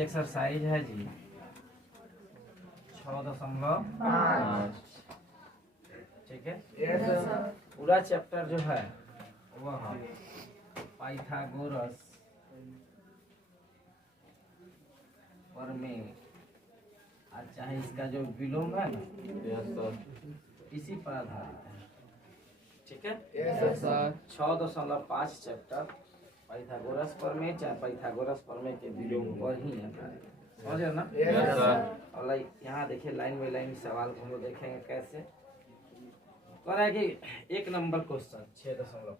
Exercise है जी 6.5। ठीक है। पूरा चैप्टर जो है वह पाइथागोरस प्रमेय, आज चाहे इसका जो विलोम है ना इसी पर आधारित है। ठीक है। 6.5 चैप्टर पाइथागोरस प्रमेय चाहे पाइथागोरस प्रमेय के विलोम पर ही आधारित है। समझे ना? और यहाँ देखिए लाइन बाई लाइन सवाल को हम लोग देखेंगे कैसे कर रहा है कि 1 नंबर क्वेश्चन 6.5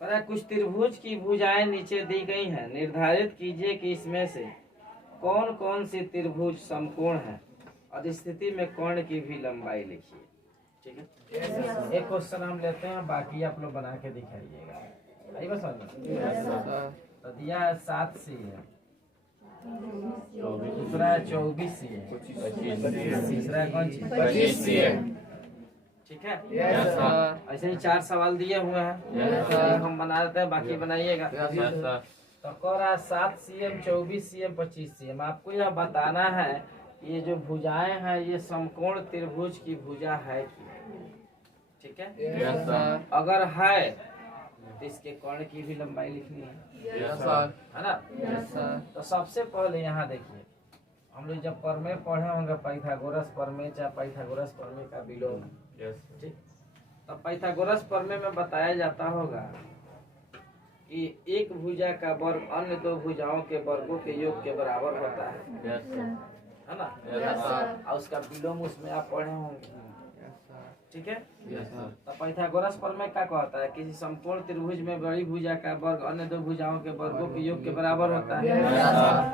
कर रहा है। कुछ त्रिभुज की भुजाएं नीचे दी गई हैं, निर्धारित कीजिए कि इसमें से कौन कौन सी त्रिभुज समकोण है और स्थिति में कोण की भी लंबाई लिखिए। ठीक है। एक क्वेश्चन हम लेते हैं, बाकी आप लोग बना के दिखाइएगा। आई बस तो दिया है 7 cm, दूसरा है 24 cm, तीसरा है कौन सी 25 cm। ठीक है। ऐसे ही 4 सवाल दिए हुए हैं, हम बना देते हैं, बाकी बनाइएगा। तो कह रहा है 7 cm, 24 cm, 25 cm। आपको यह बताना है ये जो भुजाएं हैं ये समकोण त्रिभुज की भुजा है कि? ठीक है। अगर है तो इसके कोण की भी लंबाई लिखनी है ना? तो सबसे पहले यहाँ देखिए, हम लोग जब प्रमेय पढ़े होंगे पाइथागोरस प्रमेय चाहे पाइथागोरस प्रमेय का विलोम, ठीक, तो पाइथागोरस प्रमेय में बताया जाता होगा कि एक भुजा का वर्ग अन्य 2 भुजाओं के वर्गों के योग के बराबर होता है ना? और उसका विलोम उसमें आप पढ़े होंगे। ठीक है। तो पाइथागोरस प्रमेय क्या कहता है? किसी संपूर्ण त्रिभुज में बड़ी भुजा का वर्ग अन्य 2 भुजाओं के वर्गों के योग के बराबर होता है।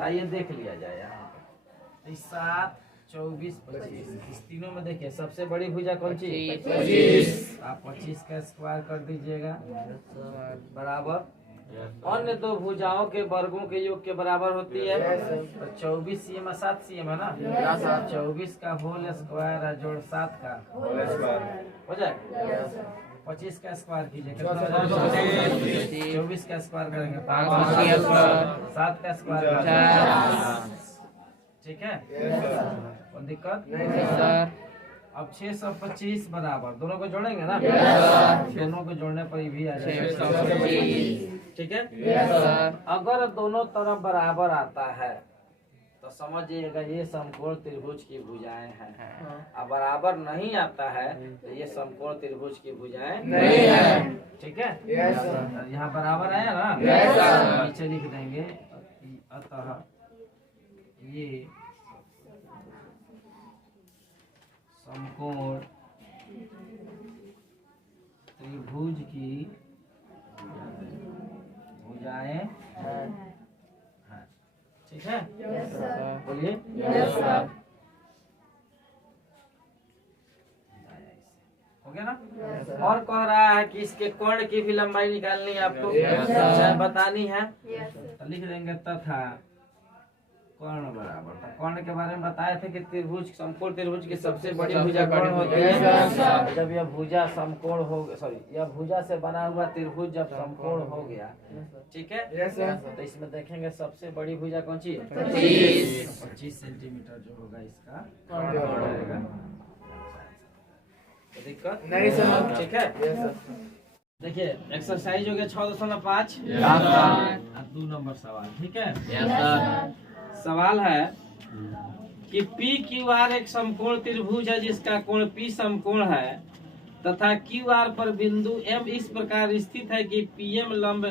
आइए देख लिया जाए यहाँ पे 7, 24, 25 इस तीनों में देखिए सबसे बड़ी भुजा कौन सी? 25। आप 25 का स्क्वायर कर दीजिएगा बराबर अन्य 2 भुजाओं के वर्गों के योग के बराबर होती है। तो 24 cm 7 cm है ना? 24 का होल स्क्वायर है जोड़ 7 का होल स्क्वायर हो जाए। 25 का स्क्वायर कीजिए, 24 का स्क्वायर करेंगे 5, 7 का स्क्वायर। ठीक है। कोई दिक्कत नहीं। अब 625 बराबर दोनों को जोड़ेंगे ना? दोनों को जोड़ने पर भी आ जाएगा। ठीक है। अगर दोनों तरफ बराबर आता है तो समझिएगा ये समकोण त्रिभुज की भुजाएं हैं। अब बराबर नहीं आता है तो ये समकोण त्रिभुज की भुजाएं नहीं है। ठीक है। यहाँ बराबर आया ना? नीचे लिख देंगे अतः ये समकोण त्रिभुज की भुजाएं हैं। ठीक है। बोलिए। हो गया ना? और कह रहा है कि इसके कोण की भी लंबाई निकालनी है आपको, बतानी है। तो लिख देंगे तथा कोण बराबर। तो कोण के बारे में बताए थे कि त्रिभुज समकोण त्रिभुज की सबसे बड़ी भुजा कोण होती है जब यह भुजा समकोण हो, सॉरी यह भुजा से बना हुआ त्रिभुज जब समकोण हो गया। ठीक है। तो इसमें देखेंगे सबसे बड़ी भुजा कौन सी है? 25 सेंटीमीटर जो होगा इसका कोण रहेगा। तो दिक्कत नहीं सर। ठीक है। देखिए एक्सरसाइज हो गया 6.5। 2 नंबर सवाल। ठीक है। सवाल है कि PQR एक समकोण त्रिभुज है जिसका कोण P समकोण है तथा QR पर बिंदु M इस प्रकार स्थित है कि PM लंब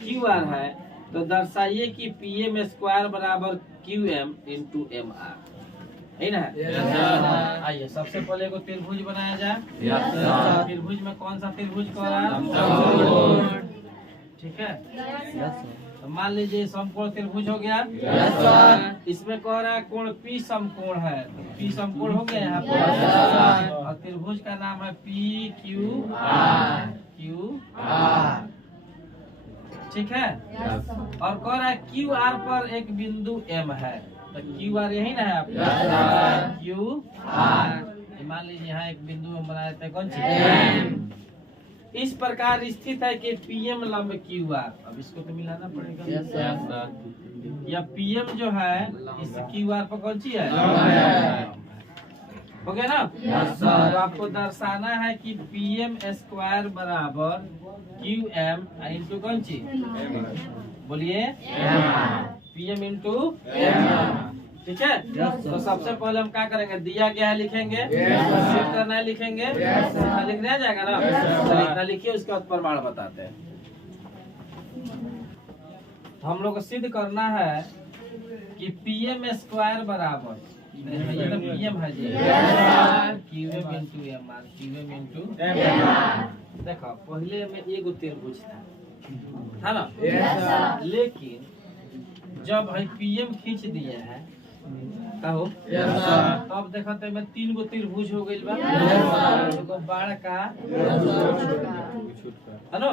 QR है, तो दर्शाइए कि PM स्क्वायर बराबर QM इंटू MR है ना? आइए सबसे पहले को त्रिभुज बनाया जाए। त्रिभुज में कौन सा त्रिभुज कह रहा है? ठीक है। तो मान लीजिए समकोण त्रिभुज हो गया। इसमें कह रहा है कोण P समकोण है, तो P समकोण हो गया यहाँ पर। और त्रिभुज का नाम है PQR। ठीक है। और कह रहा है QR पर एक बिंदु M है, तो QR यही ना है आपका QR। मान लीजिए यहाँ एक बिंदु हम बना देते हैं कौन सी? इस प्रकार स्थित है कि पीएम लंब क्यू आर, अब इसको तो मिलाना पड़ेगा। या पीएम जो है इस क्यू आर पर कौन सी है? हो गया ना? तो आपको दर्शाना है कि पीएम स्क्वायर बराबर क्यू एम इंटू कौन सी? बोलिए पीएम इंटू। ठीक है। तो सबसे पहले हम क्या करेंगे? दिया गया है लिखेंगे, सिद्ध करना है लिखेंगे, लिखने आ जाएगा ना? तो इतना लिखिए, उसके बाद प्रमाण बताते हैं। हम लोग को सिद्ध करना है कि पीएम स्क्वायर बराबर, ये तो पीएम है जी, QM into M R, QM into. देखो पहले में एक त्रिभुज था ना? लेकिन जब है पीएम खींच दिया है कहो, तब देखते में 3 गो त्रिभुज हो गई बा, एगो बड़का हेलो।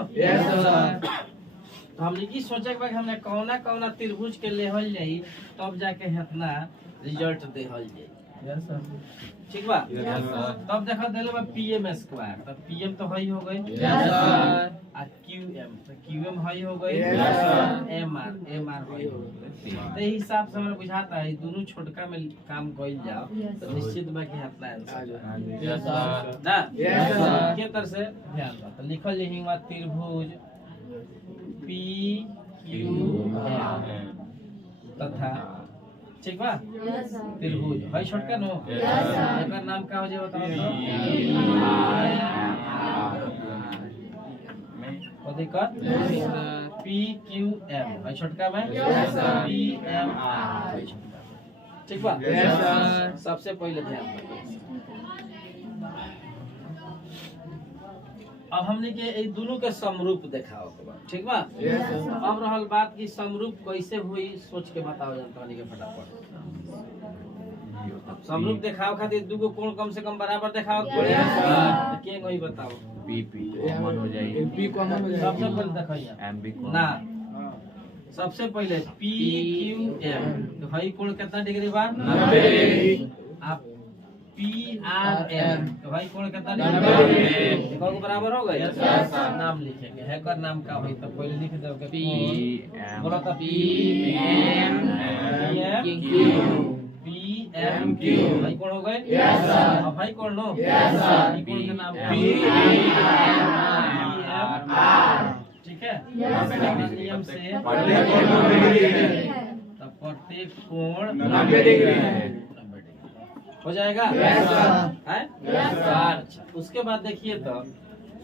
तो हमने की सोचे कि हमने कौना कौना त्रिभुज के लेहल जाई, तब जाके इतना रिजल्ट देहल जाई। ठीक बा? तब देखो देले बा पीएम स्क्वायर, तो पीएम तो हई हो गई, और क्यूएम तो क्यूएम हई हो गई, एमआर एमआर हई हो गई। तो हिसाब से हमरा बुझाता है दोनों छोटका में काम कइल जाओ तो निश्चित बा कि इतना आंसर ना के तरह से ध्यान बा। तो लिखल यही हुआ त्रिभुज पी क्यू एम तथा, ठीक बा, त्रिभुज भाई छोटका नो, एकर नाम का हो जाए बताओ तो दिक्कत पी क्यू एम भाई छोटका में पी एम आर, ठीक बा। सबसे पहले ध्यान रखिए, अब हमने के ये दोनों के समरूप देखाओ के बा, ठीक बा। अब रहल बात की समरूप कैसे हुई, सोच के बताओ जनता के फटाफट। समरूप देखाओ खातिर दू गो कोण कम से कम बराबर देखाओ पड़ेगा, के वही बताओ। पी पी कॉमन हो जाएगी, पी कॉमन हो जाएगी। सबसे पहले देखिए एम बी ना, सबसे पहले पी क्यू एम तो भाई कोण कितना डिग्री बा? 90 डिग्री। आप पी आर एम तो भाई कोण कितना डिग्री? को बराबर हो गए। नाम लिखेंगे, हैकर नाम का होई तो पहले लिख दोगे पी एम, बोलो तो P M Q, P M Q भाई कोण हो गए? Yes sir. अब भाई कोण नो? Yes sir. कोण का नाम पी एम आर, ठीक है। नियम से प्रत्येक कोण 90 डिग्री है, तब प्रत्येक कोण 90 डिग्री है, हो जाएगा। Yes sir. अच्छा उसके बाद देखिए तो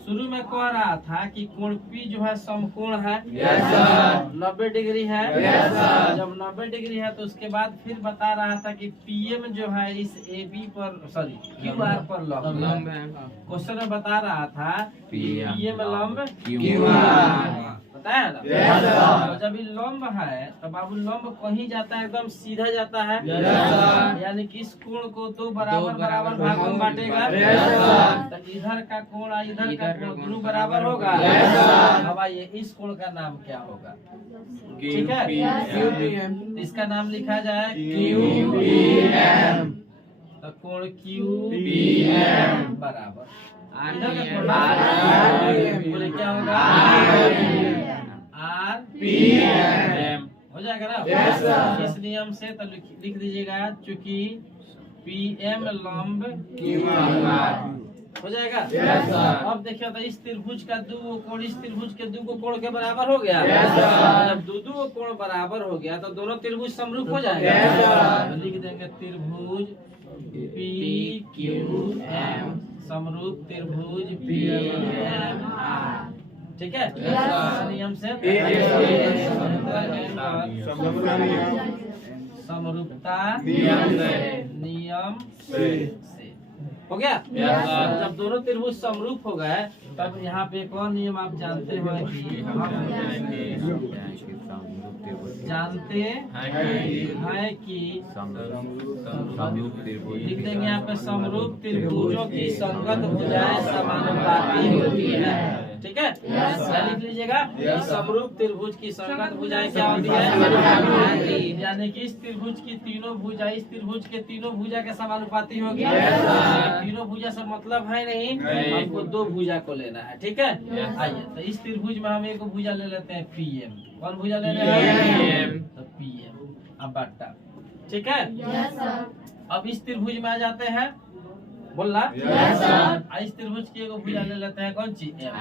शुरू में कह रहा था कि कोण P जो है समकोण है, यस सर, 90 डिग्री है, यस सर। जब 90 डिग्री है तो उसके बाद फिर बता रहा था कि PM जो है इस AB पर सॉरी QR पर लंब है। क्वेश्चन में बता रहा था PM लंब QR, बताया ना? yes, तो जब ये लंब है तो बाबू लंब कहीं जाता है एकदम सीधा जाता है, yes, यानी कि इस कोण को दो बराबर भाग में बांटेगा, yes, तो इधर का कोण और इधर का कोण दोनों बराबर होगा, yes, अब आइए इस कोण का नाम क्या होगा? ठीक है, QPM। इसका नाम लिखा जाए QPM, तो कोण QPM बराबर इधर का कोण बोले क्या होगा? RPM हो जाएगा ना? yes, इस नियम से तो लिख दीजिएगा चूंकि PM लंब QR हो जाएगा। yes, अब देखिए तो इस त्रिभुज का दो कोण इस त्रिभुज के दो कोण के बराबर हो गया, yes, जब दो कोण बराबर हो गया तो दोनों त्रिभुज समरूप हो जाएगा, yes, तो लिख देंगे त्रिभुज PQM समरूप त्रिभुज PMR, ठीक है। नियम से समरूपता नियम से हो गया। जब दोनों त्रिभुज समरूप हो गए तब यहाँ पे एक और नियम आप जानते हो कि जानते हैं कि लिख देंगे यहाँ पे समरूप त्रिभुजों की संगत भुजाएं समानुपाती होती है। ठीक है। क्या लिख लीजिएगा, समरूप त्रिभुज की संगत भुजाएं क्या होती है, यानी कि इस त्रिभुज की तीनों भुजा इस त्रिभुज के तीनों भुजा के समानुपाती होगी। तीनों भुजा से मतलब है नहीं, हमको दो भुजा को लेना है, ठीक है। आइए तो इस त्रिभुज में हम एक भुजा ले लेते हैं पीएम। कौन भुजा ले रहे हैं, तो पीएम। अब बट्टा, ठीक है। अब इस त्रिभुज में आ जाते हैं, बोलना इस त्रिभुज की एक भुजा ले लेते हैं, कौन सी, एम।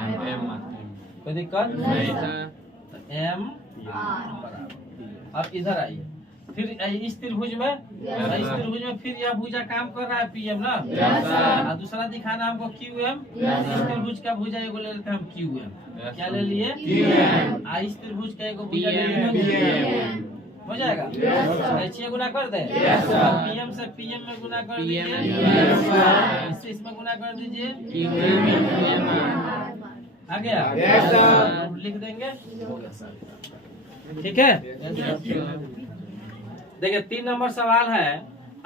कोई दिक्कत नहीं, तो एम बराबर। अब इधर आइए, फिर इस त्रिभुज में फिर यह भुजा काम कर रहा है पीएम ना, और दूसरा दिखाना हमको क्यूएम। इस त्रिभुज का भुजा एगो ले लेते हैं हम क्यूएम। क्या ले लिए, इस त्रिभुज का एगो भुजा ले लिए, हो जाएगा। 6 गुना कर दे, पीएम से पीएम में गुना कर दीजिए, इसमें गुना कर दीजिए, आ गया, लिख देंगे, ठीक है। देखिए 3 नंबर सवाल है,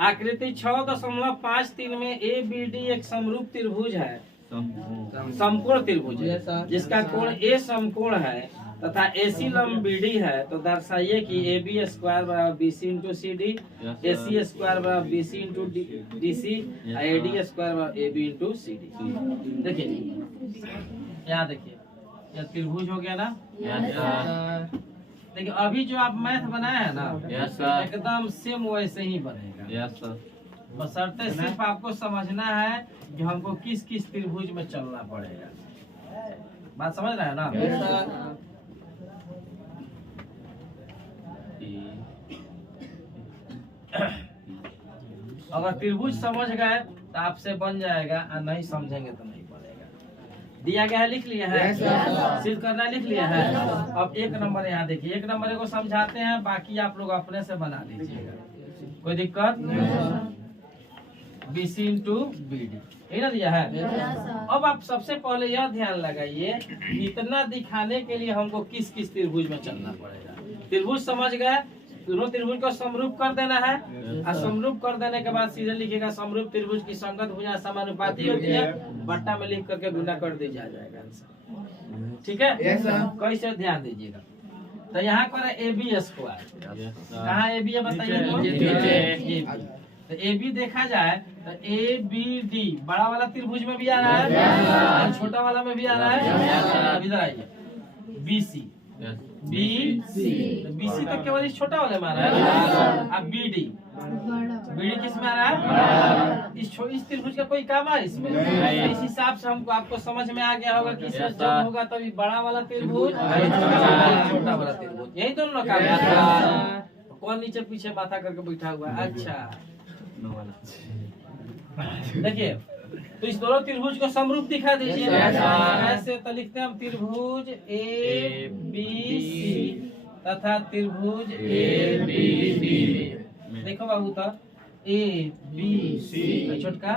आकृति 6.53 में ABD एक समरूप त्रिभुज है, समकोण त्रिभुज है, जिसका कोण A समकोण है तथा AC लंब BD है, तो दर्शाइए कि AB स्क्वायर बराबर BC into CD, AC square बराबर BC into DC, AD square बराबर AB इंटू CD। देखिए यहाँ देखिए, यह त्रिभुज हो गया ना। देखिए अभी जो आप मैथ बनाए हैं ना, एकदम सेम वैसे ही बनेगा। बशर्ते सिर्फ आपको समझना है कि हमको किस किस त्रिभुज में चलना पड़ेगा। बात समझ रहे हैं ना। अगर त्रिभुज समझ गए तो आपसे बन जाएगा, और नहीं समझेंगे तो नहीं बनेगा। दिया गया है, लिख लिया है, सिद्ध करना लिख लिया है। अब 1 नंबर यहाँ देखिए, 1 नंबर को समझाते हैं, बाकी आप लोग अपने से बना लीजिएगा, कोई दिक्कत। BC इंटू BD यही ना दिया है। अब आप सबसे पहले यह ध्यान लगाइए, इतना दिखाने के लिए हमको किस किस त्रिभुज में चलना पड़ेगा। त्रिभुज समझ गए, दोनों त्रिभुज को समरूप कर देना है, और समरूप कर देने के बाद सीधे लिखेगा समरूप त्रिभुज की संगत भुजा समानुपाती होती है, बट्टा में लिख करके गुना कर दिया जाएगा आंसर, ठीक है। कैसे ध्यान दीजिएगा, तो यहाँ पर AB स्क्वायर, कहाँ AB है बताइए, तो AB देखा जाए तो ABD बड़ा वाला त्रिभुज में भी आ रहा है, छोटा वाला में भी आ रहा है। अब इधर आइए, BC BC तो केवल इस छोटा वाले में आ रहा है। अब BD किस में आ रहा है, इस त्रिभुज का कोई काम है इसमें। इस हिसाब से हमको आपको समझ में आ गया होगा कि इसमें जब होगा तभी बड़ा वाला त्रिभुज, छोटा वाला त्रिभुज, यही दोनों काम है। कौन नीचे पीछे माथा करके बैठा हुआ है, अच्छा देखिए, तो इस दोनों त्रिभुज को समरूप दिखा दीजिए। ऐसे तो लिखते हैं हम त्रिभुज ABC तथा त्रिभुज ABD। देखो बाबू, तो ABC छोटका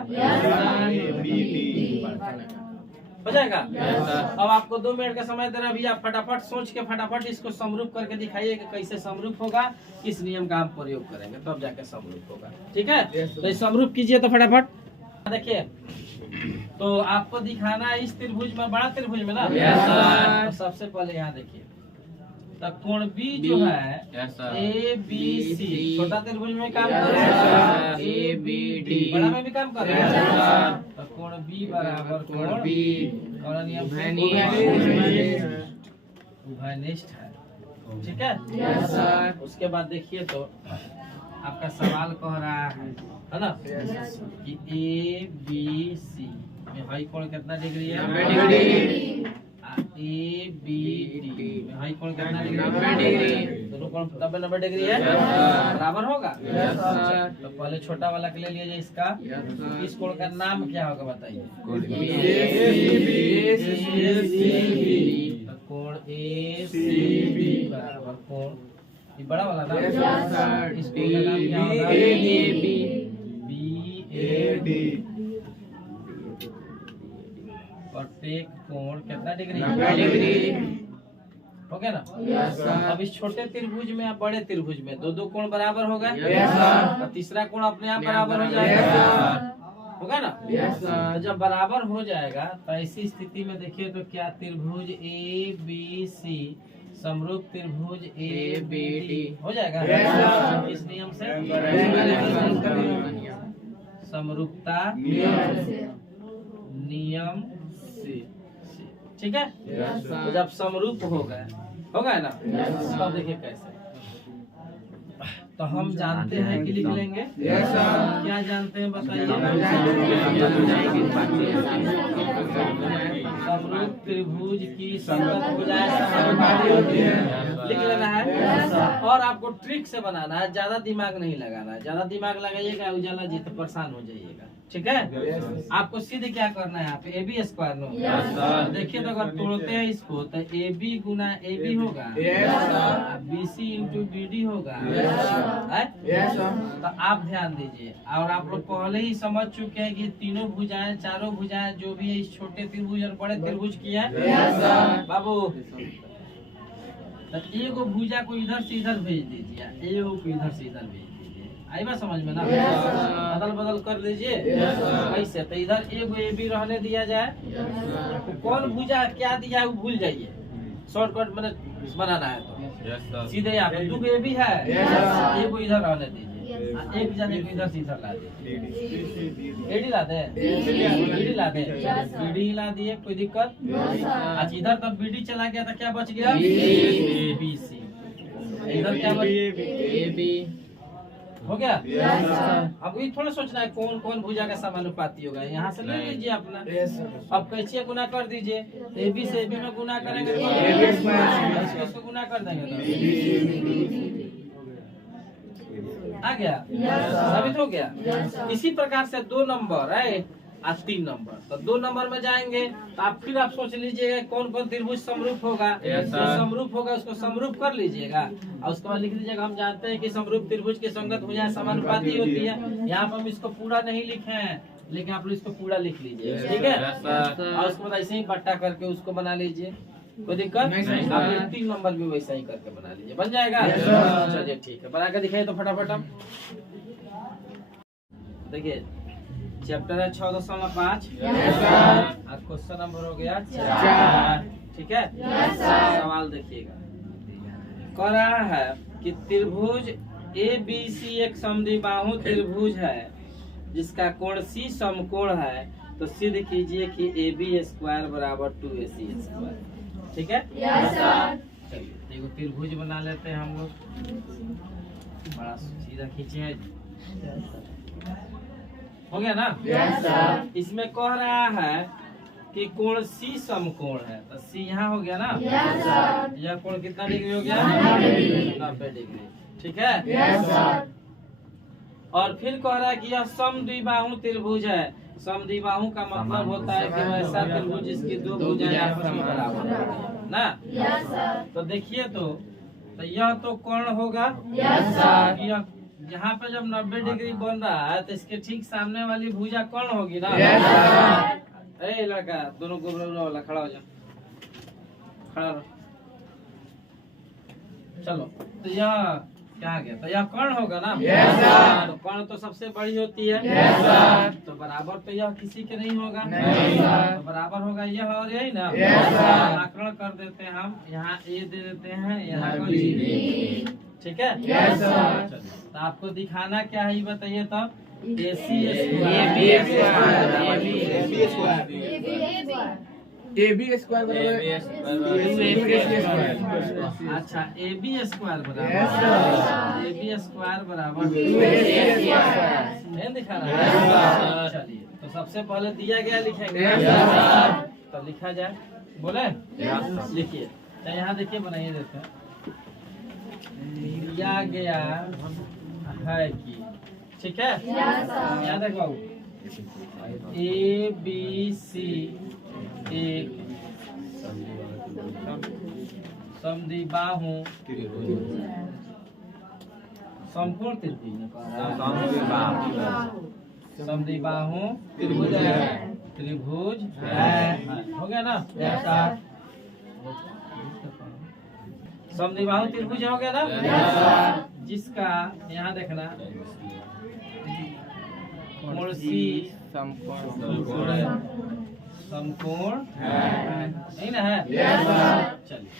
हो जाएगा। अब आपको 2 मिनट का समय देना, अभी आप फटाफट सोच के फटाफट इसको समरूप करके दिखाइए कि कैसे समरूप होगा, किस नियम का हम प्रयोग करेंगे, तब जाके समरूप होगा, ठीक है। तो इस समरूप कीजिए तो फटाफट। देखिए, तो आपको दिखाना है इस त्रिभुज में, बड़ा त्रिभुज में ना, तो सबसे पहले यहाँ देखिए, तो कोण B जो है ABC, छोटा त्रिभुज में काम कर रहा है, ABD बड़ा में भी काम कर रहा है, तो कोण B बराबर कोण B, और नियम उभयनिष्ठ है, ठीक है। उसके बाद देखिए, तो आपका सवाल कह रहा है ना कि ABC में भाई कोण कितना डिग्री है, ABD में भाई कोण कितना डिग्री, दोनों कोण 90 डिग्री है, बराबर होगा। तो पहले छोटा वाला के ले लीजिए, इसका इस कोण का नाम क्या होगा बताइए, कोण ACB बराबर कोण, ये बड़ा वाला ना, इस कोण का नाम क्या होगा, BAD। प्रत्येक कोण कितना डिग्री, 90 डिग्री, हो गया ना। अब इस छोटे त्रिभुज में या बड़े त्रिभुज में दो कोण बराबर हो गए, तीसरा कोण अपने आप बराबर हो जाएगा। होगा ना? तो जब बराबर हो जाएगा तो ऐसी स्थिति में देखिए तो क्या त्रिभुज ए बी सी समरूप त्रिभुज ए बी डी हो जाएगा? किस नियम से? समरूपता नियम से, ठीक है? तो जब समरूप होगा ना, तब देखिए कैसे। तो हम जानते हैं कि लिख लेंगे। क्या जानते हैं बताइए? समरूप त्रिभुज की संगत भुजाएं समानुपाती होती है, लिख लेना है। और आपको ट्रिक से बनाना है, ज्यादा दिमाग नहीं लगाना है। ज्यादा दिमाग लगाइएगा उजाला जी तो परेशान हो जाइएगा, ठीक है? आपको सीधे क्या करना है यहाँ पे ए बी स्क्वायर लो। देखिए तो अगर तोड़ते हैं इसको तो ए बी गुना ए बी होगा, B C into B D होगा। तो आप ध्यान दीजिए, और आप लोग पहले ही समझ चुके हैं कि तीनों भुजाएं चारों भुजाएं जो भी है इस छोटे त्रिभुज और बड़े त्रिभुज की है बाबू। तो एगो भुजा को इधर से इधर भेज दीजिए, एगो को इधर से इधर भेज दीजिए। आई बात समझ में ना? अदल बदल कर लीजिए कैसे। तो इधर एगो ए बी रहने दिया जाए, कौन भुजा क्या दिया है वो भूल जाइए, शॉर्टकट में बनाना है तो सीधे यहाँ पे दो ए बी है, एगो इधर रहने दीजिए, एक जने को इधर से इधर ला दीजिए। एडी ला दे, बीडी ला दे, बीडी ला दिए, कोई दिक्कत? अच्छा इधर तब बीडी चला गया तो क्या बच गया? B C. इधर क्या बच? ए बी हो गया। अब ये थोड़ा सोचना है कौन कौन भुजा का समानुपाती होगा। यहाँ से ले लीजिए अपना, अब कैसे गुना कर दीजिए। ए बी से ए बी में गुना करेंगे तो इसको गुना कर देंगे तो आ गया, साबित हो गया। इसी प्रकार से 2 नंबर है आज 3 नंबर, तो 2 नंबर में जाएंगे तो आप फिर आप सोच लीजिएगा कौन कौन त्रिभुज समरूप होगा। जो समरूप होगा उसको समरूप कर लीजिएगा और उसके बाद लिख दीजिएगा। हम जानते हैं कि समरूप त्रिभुज की संगत भुजाएं समानुपाती होती है। यहाँ पर हम इसको पूरा नहीं लिखे हैं, लेकिन आप लोग इसको पूरा लिख लीजिए, ठीक है? और उसके बाद ऐसे ही बट्टा करके उसको बना लीजिए, कोई दिक्कत नहीं। आप 3 नंबर भी वैसा ही करके बना लीजिए, बन जाएगा। चलिए ठीक है, बना के दिखाइए तो फटाफट। हम देखिए चैप्टर है 6.5 और क्वेश्चन नंबर हो गया 4, ठीक है? सवाल देखिएगा, कह रहा है कि त्रिभुज ए बी सी एक समद्विबाहु त्रिभुज है जिसका कोण सी समकोण है, तो सिद्ध कीजिए कि ए बी स्क्वायर बराबर 2ac स्क्वायर, ठीक है? चलिए एक त्रिभुज बना लेते हैं हम लोग, बड़ा सीधा खींचे हो गया ना? इसमें कह रहा है कि कोण सी समकोण है, तो सी यहाँ हो गया ना? यह कोण कितना डिग्री हो गया? 90 डिग्री, ठीक है? और फिर कह रहा है कि यह समद्विबाहु त्रिभुज है। समद्विबाहु का मतलब होता है कि वैसा त्रिभुज जिसकी 2 भुजाएं आपस में बराबर है ना? तो देखिए तो यह तो कोण होगा, यहाँ पे जब 90 डिग्री बन रहा है तो इसके ठीक सामने वाली भुजा कौन होगी ना? ए लड़का दोनों गोबरा वाला खड़ा हो जा, खड़ा रहो। चलो तो यह क्या आ गया? तो यह कर्ण होगा ना? तो कर्ण तो सबसे बड़ी होती है, तो बराबर तो यह किसी के नहीं होगा, तो बराबर होगा यह और यही ना। नामकरण कर देते हैं हम, यहाँ ए दे देते हैं, यहाँ को जी, ठीक है? तो आपको दिखाना क्या है ये बताइए तब। ए बी स्क्वायर बराबर अच्छा ए बी स्क्वायर बराबर नहीं दिखा रहा है। चलिए तो सबसे पहले दिया गया लिखेंगे, तो लिखा जाए, बोले लिखिए। तो यहाँ देखिए बनाइए, देते हैं दिया गया है कि, ठीक है? यहाँ देखो ए बी सी एक समद्विबाहु समकोण त्रिभुज, समद्विबाहु त्रिभुज है, हो गया ना? समद्विबाहु त्रिभुज हो गया ना? जिसका यहाँ देखना कोण सी समकोण नहीं ना है। चलिए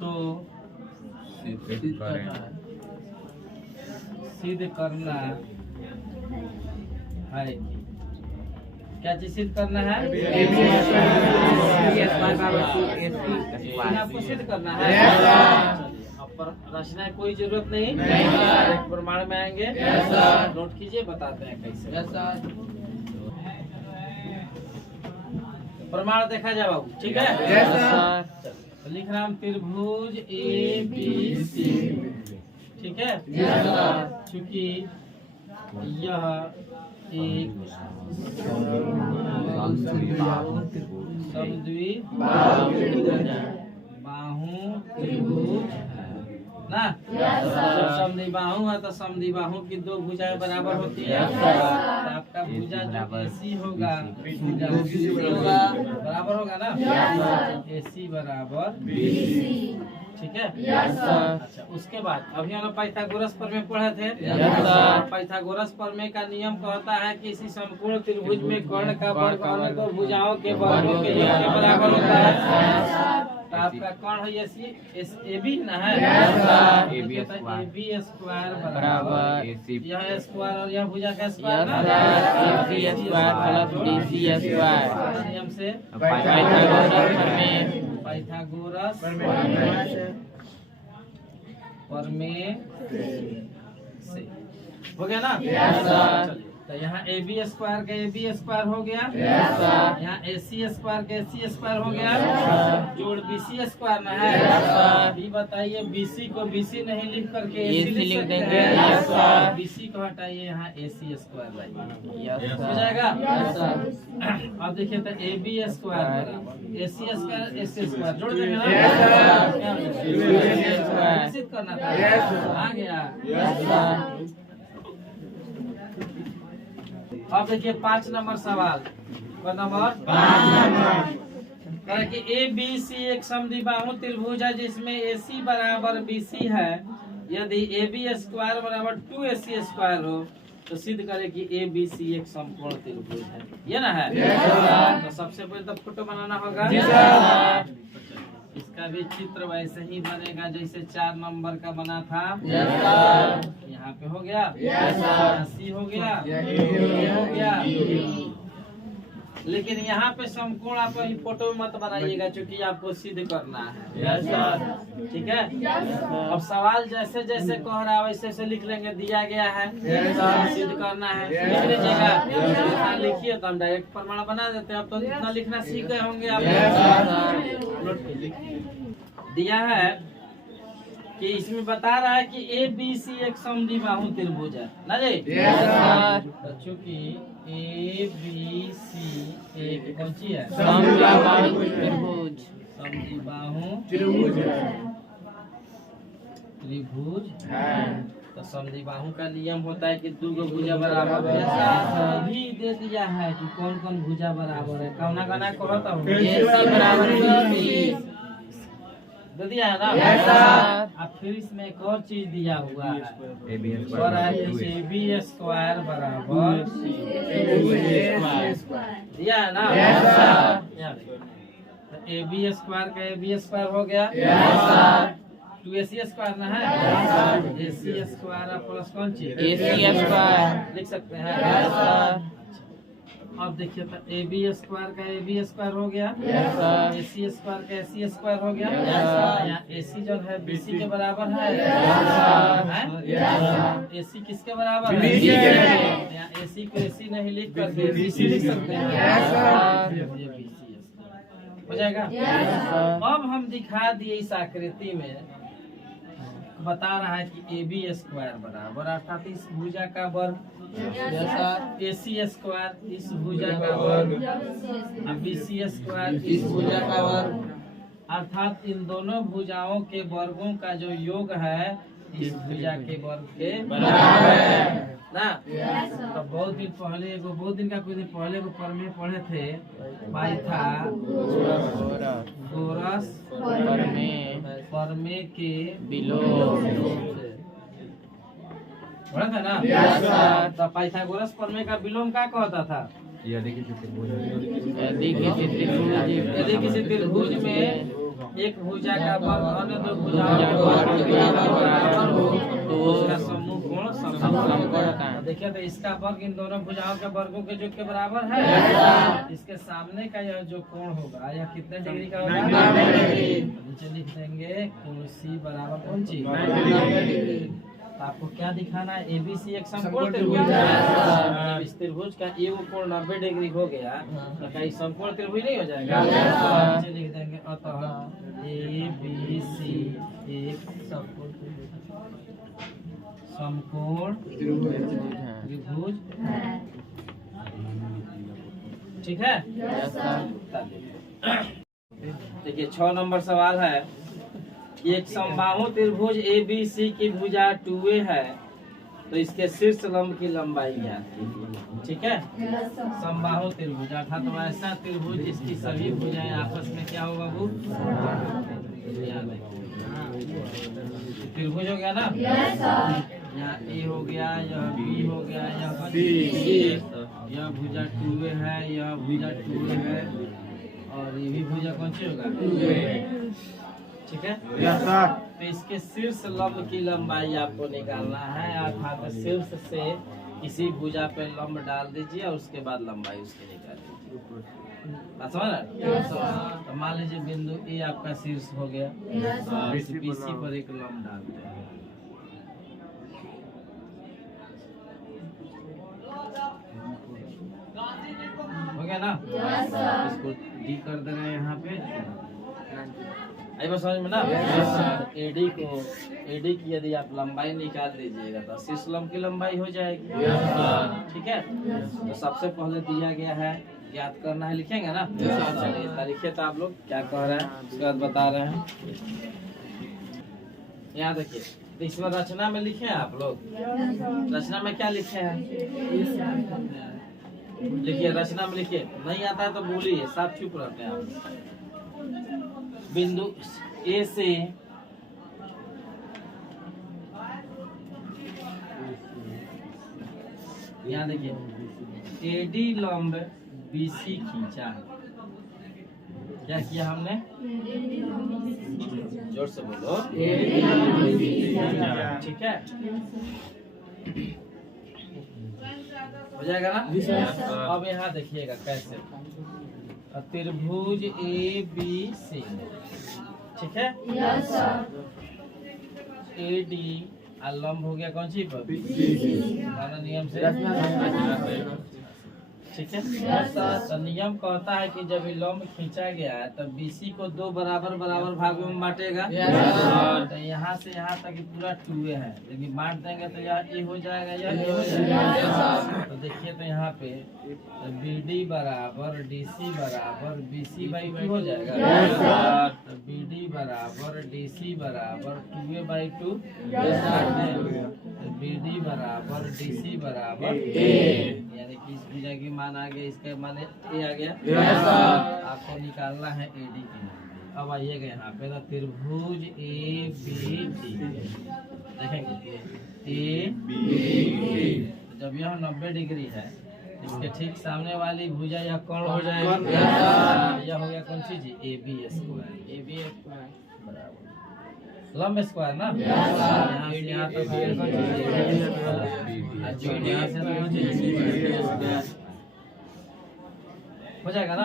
तो सिद्ध करना है, क्या चीज सिद्ध करना है? आपको सिद्ध करना है। रचना कोई जरूरत नहीं, प्रमाण में आएंगे। नोट कीजिए, बताते हैं कैसे। प्रमाण देखा जाए बाबू, ठीक है? लिख रहा हूँ त्रिभुज ABC, ठीक है? चूंकि यह एक समद्विबाहु त्रिभुज ना। जब समद्विबाहु है तो समद्विबाहु की दो भुजाएं बराबर होती है। तो आपका भुजा जो AC होगा, बराबर होगा ना। AC बराबर BC, ठीक है? अच्छा, उसके बाद अभी हम लोग पाइथागोरस प्रमेय पढ़े थे। पाइथागोरस प्रमेय का नियम कहता है कि इसी समकोण त्रिभुज में कर्ण का वर्ग अन्य दो भुजाओं के वर्गों के योग के बराबर होता है। तो आपका कर्ण है AB ना है। AB स्क्वायर बराबर यह स्क्वायर और यह भुजा का स्क्वायर ना। नियम से पाइथागोरस प्रमेय से हो गया ना। तो यहाँ AB स्क्वायर का AB स्क्वायर हो गया, यहाँ AC स्क्वायर का AC स्क्वायर हो गया, जोड़ BC स्क्वायर ना है। ये बताइए BC को BC नहीं लिख करके AC लिख देंगे। BC को हटाइए, यहाँ AC स्क्वायर लाइए, हो जाएगा। अब देखिए तो AB square AC square AC square जोड़ देंगे ना। निश्चित करना था, आ गया। अब देखिए 5 नंबर सवाल। नंबर 5 कि ABC एक समद्विबाहु त्रिभुज है जिसमें AC बराबर BC है। यदि AB स्क्वायर बराबर 2AC स्क्वायर हो तो सिद्ध करें कि ABC एक समकोण त्रिभुज है। ये ना है। तो सबसे पहले तो फोटो बनाना होगा। इसका भी चित्र वैसे ही बनेगा जैसे 4 नंबर का बना था। यहाँ पे हो गया, C हो गया, A हो गया। लेकिन यहाँ पे समकोण आप फोटो में मत बनाइएगा, क्योंकि आपको सिद्ध करना है। ठीक है? अब सवाल जैसे जैसे कह रहा है वैसे वैसे लिख लेंगे, दिया गया है सिद्ध करना है, लिख लीजिएगा। लिखिए तो हम डायरेक्ट प्रमाण बना देते हैं। अब तो इतना लिखना सीख गए होंगे आप। दिया है कि इसमें बता रहा है कि ABC एक समद्विबाहु त्रिभुज है ना जी। तो चूंकि ABC एक कौन सी है? समद्विबाहु त्रिभुज। समद्विबाहु त्रिभुज तो समद्विबाहु का नियम होता है कि दो भुजा बराबर भी दे दिया है कि कौन कौन भुजा बराबर है। कौना कहता हूँ दे दिया है ना। अब फिर इसमें एक और चीज दिया हुआ है, AB स्क्वायर बराबर दिया है ना। AB स्क्वायर का AB स्क्वायर हो गया, 2AC स्क्वायर ना है। AC स्क्वायर प्लस कौन चीज? AC स्क्वायर लिख सकते हैं। अब देखिए तो AB स्क्वायर का AB स्क्वायर हो गया, AC स्क्वायर का AC स्क्वायर हो गया। यहाँ AC जो है BC के बराबर है। AC किसके बराबर है? यहाँ AC को AC नहीं लिख करके BC लिख सकते हैं। हो जाएगा। अब हम दिखा दिए इस आकृति में बता रहा है कि AB स्क्वायर बराबर अर्थात इस भुजा का वर्ग AC स्क्वायर इस भुजा का वर्ग BC स्क्वायर इस भुजा का वर्ग अर्थात इन दोनों भुजाओं के वर्गों का जो योग है इस भुजा के वर्ग के बराबर है ना। तो बहुत दिन का कुछ दिन पहले को प्रमेय पढ़े थे, पाइथागोरस प्रमेय के विलोम पढ़ा था ना? तो पाइथागोरस प्रमेय का विलोम क्या कहता था? यदि किसी त्रिभुज में एक भुजा का वर्ग अन्य दो भुजाओं के वर्ग के बराबर हो तो उसका समूह कोण समकोण है। देखिए तो इसका वर्ग इन दोनों भुजाओं के वर्गों के जो के बराबर है। इसके सामने का यह जो कोण होगा यह कितने डिग्री का होगा? 90 डिग्री। नीचे लिख देंगे कोण C बराबर कौन चीज? 90 डिग्री। आपको क्या दिखाना है? एबीसी एक समकोण त्रिभुज है। इस त्रिभुज का एगो कोण 90 डिग्री हो गया तो क्या समकोण त्रिभुज नहीं हो जाएगा? नीचे लिख देंगे अतः एबीसी एक समकोण त्रिभुज ठीक है। देखिए 6 नंबर सवाल है। एक समबाहु त्रिभुज ABC की भुजा 2a है तो इसके शीर्ष लंब की लंबाई क्या है? ठीक है। समबाहु त्रिभुज अर्थात तो ऐसा त्रिभुज जिसकी सभी भुजाएं आपस में क्या हो बाबू? त्रिभुज हो गया ना? यहाँ A हो गया, यह B हो गया, यह C, यह भुजा 2a है, यह भुजा 2a है और ये भी भुजा कौन सी होगा? 2a। ठीक है। तो इसके शीर्ष लंब की लंबाई आपको निकालना है अर्थात शीर्ष से किसी भुजा पे लंब डाल दीजिए और उसके बाद लंबाई उसकी निकाल दीजिए। तो मान लीजिए बिंदु ए आपका शीर्ष हो गया, BC पर एक लंब डालते हैं। हो गया ना? इसको डी कर दे रहे हैं यहाँ पे। आई बात समझ में ना? एडी की यदि आप लंबाई निकाल दीजिएगा तो शीर्ष लंब की लंबाई हो जाएगी। ठीक है। तो सबसे पहले दिया गया है ज्ञात करना है, लिखेंगे ना? चलिए लिखिए तो आप लोग क्या कह रहे हैं उसके बाद बता रहे हैं। यहाँ देखिए तो इसमें रचना में लिखे हैं आप लोग। रचना में क्या लिखे हैं? लिखिए रचना में लिखिए। नहीं आता है तो बोलिए, साफ चुप रहते हैं आप। बिंदु ए से यहाँ देखिए एडी लंब बीसी खींचा। क्या किया हमने? जोर से बोलो। ठीक है, हो जाएगा ना? अब यहाँ देखिएगा कैसे त्रिभुज ABC ठीक है। AD लंब हो गया कौन सी पर? नियम से ठीक है। तो नियम कहता है कि जब ये लंब खींचा गया है तब BC को 2 बराबर भागों में बांटेगा। तो यहाँ से यहाँ तक पूरा 2a है, लेकिन बांट देंगे तो यहाँ ए हो जाएगा, यह ए हो जाएगा। तो देखिए तो यहाँ पे BD बराबर DC बराबर BC बाई 2 हो जाएगा। तो BD बराबर DC बराबर 2a बाई 2। BD बराबर DC बराबर यानी कि इस भुजा की मान आ गया, इसका मान ए आ गया। आपको निकालना है AD की। अब आइएगा यहाँ पे ना त्रिभुज ABD देखेंगे ABD। जब यह 90 डिग्री है इसके ठीक सामने वाली भुजा यह कौन हो जाएगा? यह हो गया कौन चीज? AB square. AB स्क्वायर बराबर लंब स्क्वायर ना? यहाँ से यहाँ तक हो जाएगा ना?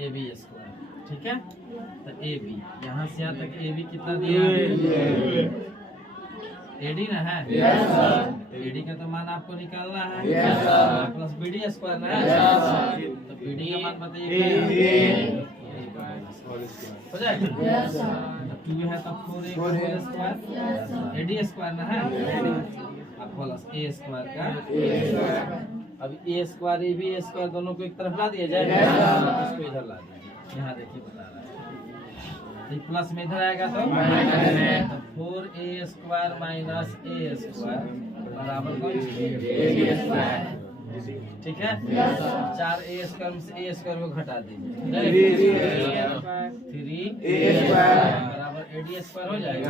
AB स्क्वायर ठीक है। तो AB यहाँ से यहाँ तक AB कितना दिया? AD ना है? AD का तो मान आपको निकालना है प्लस BD स्क्वायर ना है। तो BD का मान बताइए हो जाएगा। 2 है तो 4A स्क्वायर AD स्क्वायर ना है प्लस A स्क्वायर का। अब A स्क्वायर AB स्क्वायर दोनों को एक तरफ ला दिया जाए, इसको इधर ला दीजिए। यहाँ देखिए बता रहा है प्लस में इधर आएगा तो 4A square minus A square बराबर कौन? ठीक है। 4A स्क्वायर में से A स्क्वायर को घटा दीजिए, 3A स्क्वायर बराबर AD स्क्वायर हो जाएगा।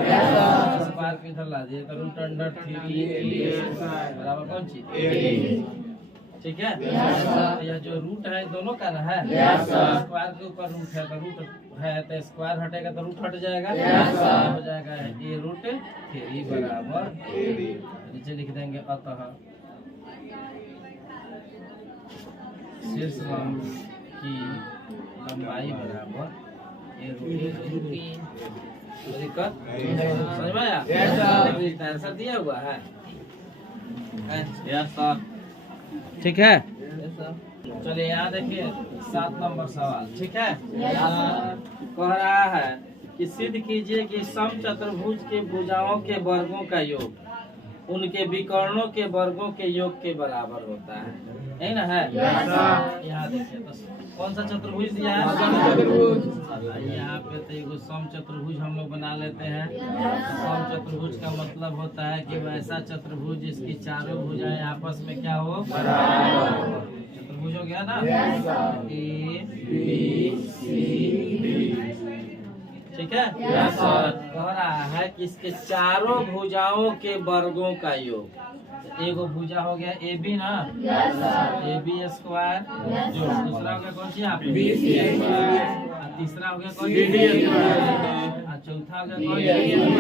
स्क्वायर को इधर ला दिए तो रूट अंडर 3 बराबर कौन चीज, ठीक है। तो यह जो रूट है दोनों का ना है, स्क्वायर के ऊपर रूट है तो रूट है तो स्क्वायर हटेगा तो रूट हट जाएगा, हो जाएगा ये रूट 3 बराबर नीचे लिख देंगे अतः शीर्ष लंब की लंबाई बराबर ये रूट की दिक्कत समझ में आया, आंसर दिया हुआ है ठीक है। चलिए यहाँ देखिए 7 नंबर सवाल, ठीक है। कह रहा है कि सिद्ध कीजिए कि समचतुर्भुज के भुजाओं के वर्गों का योग उनके विकर्णों के वर्गों के योग के बराबर होता है, यही ना है। यहाँ देखिए तो कौन सा चतुर्भुज दिया है, यहाँ पे तो एगो समचतुर्भुज हम लोग बना लेते हैं। समचतुर्भुज का मतलब होता है कि वैसा चतुर्भुज जिसकी चारों भुजाएं आपस में क्या हो, चतुर्भुज हो गया ना, ए बी सी डी, ठीक है। कह रहा है कि इसके चारों भुजाओं के वर्गों का योग, एगो भुजा हो गया ए बी ना, ए बी स्क्वायर, जो दूसरा हो गया कौन सी आप बी सी, तीसरा हो गया कौन डी स्क्वायर, चौथा हो गया कौन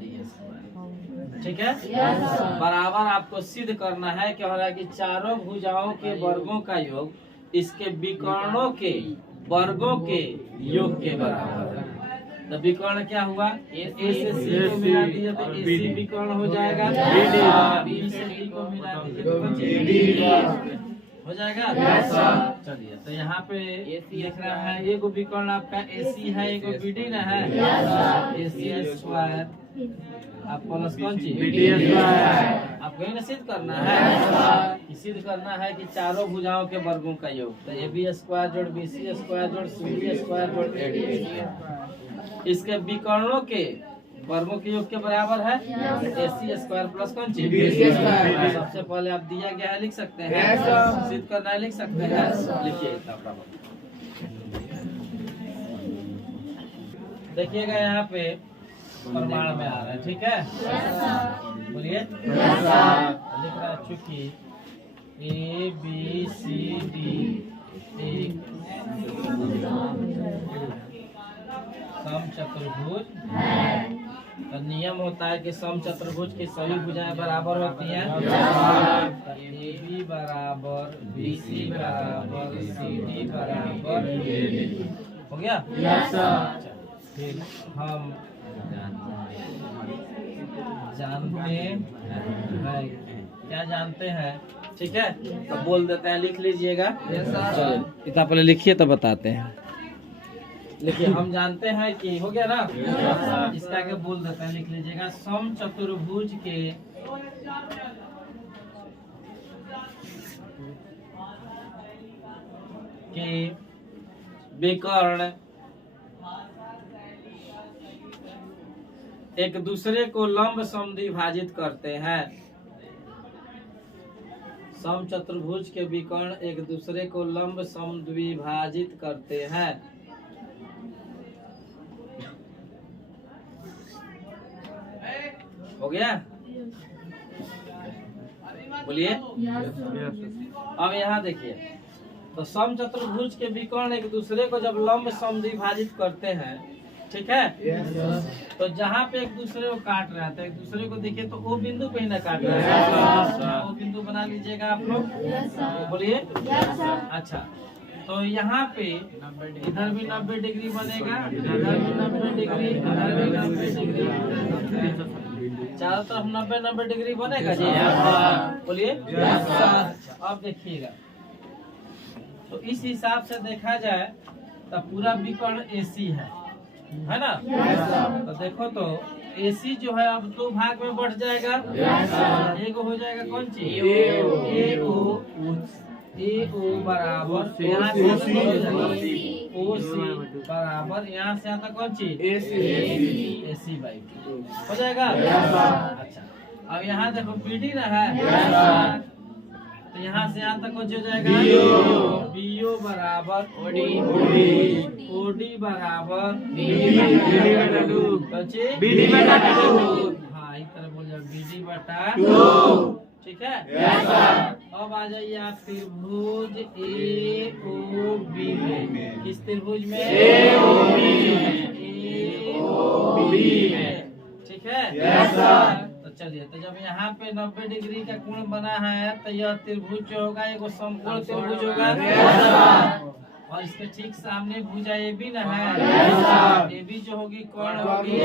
डी स्क्वायर, ठीक है। बराबर आपको सिद्ध करना है क्या हो रहा है कि चारों भुजाओं के वर्गों का योग इसके विकर्णों के वर्गों के योग के बराबर है। तो विकर्ण क्या हुआ, ए से सी को मिला दिया तो ए सी विकर्ण हो जाएगा, बी से डी को मिला दीजिए हो जाएगा। चलिए तो यहाँ पे लिख रहा है एगो विकर्ण आपका ए सी है, एगो बी डी ना है, ए सी स्क्वायर आप प्लस कौन चीज बी डी स्क्वायर, आपको ये सिद्ध करना है, सिद्ध करना है कि चारों भुजाओं के वर्गों का योग, तो ए बी स्क्वायर जोड़ बी सी स्क्वायर जोड़ सी डी स्क्वायर जोड़ ए डी स्क्वायर इसके विकर्णों के वर्गों के योग के बराबर है ए सी स्क्वायर प्लस कौन चीज बी सी स्क्वायर। सबसे पहले आप दिया गया है लिख सकते हैं, सिद्ध करना है लिख सकते हैं, लिखिए देखिएगा यहाँ पे प्रमाण में आ रहा है, ठीक है। बोलिए लिख रहा है चूंकि ए बी सी डी एक समचतुर्भुज का नियम होता है कि समचतुर्भुज की सभी भुजाएं बराबर होती हैं, ए बी बराबर बी सी बराबर सी डी बराबर हो गया। फिर हम जानते हैं क्या जानते हैं, ठीक है। तो बोल देते हैं, लिख लीजिएगा, किताब पहले लिखिए तो बताते हैं। लिखिए हम जानते हैं कि हो गया ना, इसका के बोल देते हैं, लिख लीजिएगा समचतुर्भुज के विकर्ण एक दूसरे को लंब समद्विभाजित करते हैं। समचतुर्भुज के विकर्ण एक दूसरे को लंब समद्विभाजित करते हैं। हो गया, बोलिए। अब यहाँ देखिए तो समचतुर्भुज के विकर्ण एक दूसरे को जब लंब समद्विभाजित करते हैं, ठीक है, तो जहाँ पे एक दूसरे को काट रहा था, एक दूसरे को देखिए तो वो बिंदु पे ही ना काट रहा है, वो बिंदु बना लीजिएगा आप लोग, बोलिए। अच्छा तो यहाँ पे इधर भी 90 डिग्री बनेगा, इधर भी 90 डिग्री, इधर भी 90 डिग्री, चारों तरफ 90 डिग्री बनेगा जी, बोलिए। अब देखिएगा तो इस हिसाब से देखा जाए तो पूरा विकर्ण एसी है ना। तो देखो तो एसी जो है अब 2 भाग में बढ़ जाएगा, एक हो जाएगा कौन चीज ए ओ बराबर यहाँ से ओ सी बराबर यहाँ से आता कौन चीज एसी बाई हो जाएगा। अच्छा अब यहाँ देखो बीडी ना है, तो यहाँ से यहाँ तक कौन हो जाएगा? बीओ बराबर ओडी बराबर हाँ इस तरह बोल जाओ बीडी बटा ठीक है। अब आ जाइए आप त्रिभुज ए ओ बी में। किस त्रिभुज में? ए ओ बी में ठीक है। तो चलिए तो जब यहाँ पे 90 डिग्री का कोण बना है तो यह त्रिभुज जो होगा एक समकोण त्रिभुज होगा और इसके ठीक सामने भुजा ए बी न है। ए बी जो होगी कोण होगी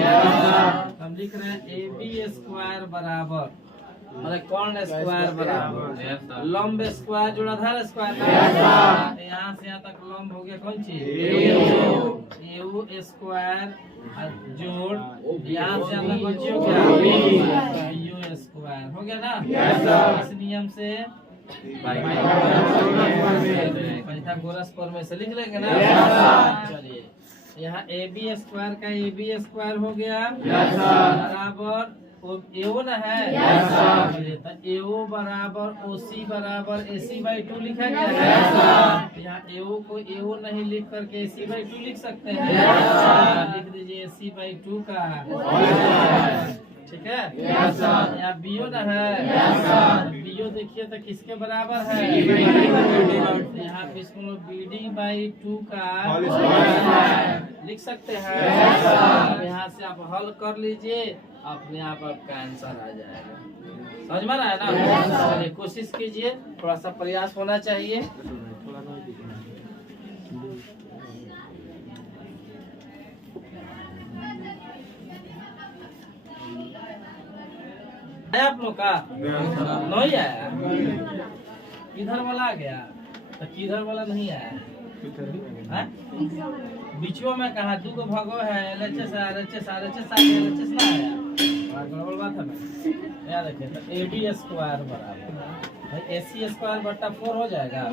हम लिख रहे हैं ए बी स्क्वायर बराबर मतलब कोण स्क्वायर बराबर लंब स्क्वायर जोड़ाधार स्क्वायर। यहाँ से यहाँ तक लंब हो गया कौन चीज? एयू स्क्वायर जोड़ यहाँ से यहाँ तक कौन चीज हो गया? यू स्क्वायर हो गया ना। इस नियम से पाइथागोरस प्रमेय से लिख लेंगे ना। चलिए यहाँ ए बी स्क्वायर का ए बी स्क्वायर हो गया बराबर एओ न है तो एओ बराबर ओसी बराबर एसी बाई 2 लिखा गया है। यहाँ एओ को एओ नहीं लिख करके एसी बाई 2 लिख सकते हैं। लिख दीजिए एसी बाई 2 का ठीक है। यहाँ बीओ न है बीओ देखिए तो किसके बराबर है? यहाँ पे इसको बीडी बाई 2 का लिख सकते हैं। यहाँ से आप हल कर लीजिए अपने आप आपका आंसर आ जाएगा। समझ में आया ना? चलिए कोशिश कीजिए थोड़ा सा प्रयास होना चाहिए। आया आप लोग का नहीं आया? किधर वाला आ गया तो किधर वाला नहीं आया? बीचो में कहा 2 को भगो है LHS RHS RHS LHS ना आया गड़बड़ बात है ना। याद रखिए तो ए बी स्क्वायर बराबर भाई AC स्क्वायर बटा 4 हो जाएगा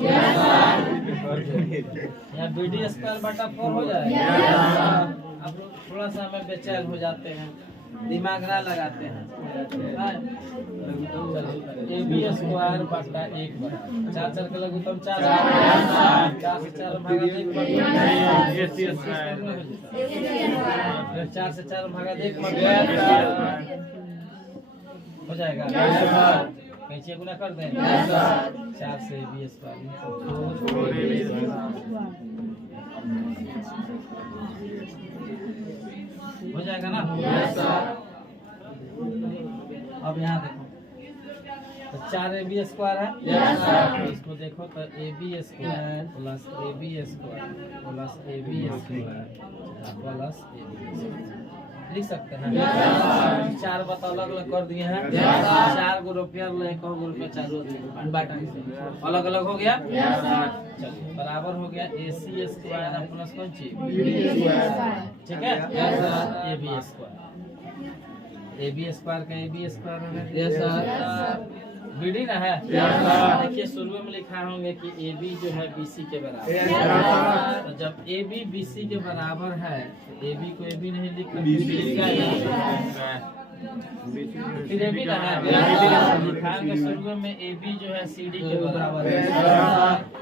या BD स्क्वायर बटा 4 हो जाएगा। अब थोड़ा सा हमें बेचैन हो जाते हैं दिमाग ना लगाते हैं। ए बी स्क्वायर बटा 1 बराबर 4 4 के लगू तुम 4 से 4 भागा 4 से 4 भागा 1 हो जाएगा। कैसे गुना कर दें 4 से ए बी स्क्वायर हो जाएगा ना। अब यहाँ देखो तो 4 ए बी स्क्वायर है इसको देखो तो A B square plus A B square plus A B square plus A B लिख सकते हैं। 4 बात अलग अलग कर दिए हैं। 4 गो रुपया रुपया 4 अलग अलग हो गया। चलिए बराबर हो गया AC स्क्वायर प्लस कौन चीज ठीक है A B square. A B square का ए बी स्क्वायर बीडी ना है। देखिए शुरू में लिखा होंगे कि ए बी जो है BC के बराबर। तो जब ए बी BC के बराबर है ए बी को ए बी नहीं लिख फिर ए बी ना है। लिखा होगा शुरू में ए बी जो है CD के बराबर है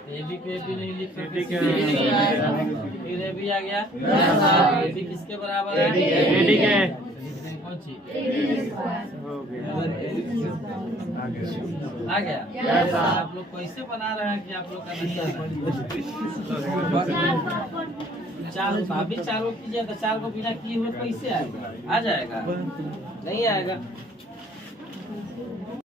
ए बी को ए बी नहीं लिख फिर ए बी आ गया। ए बी किसके बराबर है? आ गया। आप लोग कैसे बना रहे हैं कि आप लोग का नहीं चारों कीजिए तो 4 को बिना किए हुए कैसे आएगा? आ जाएगा नहीं आएगा।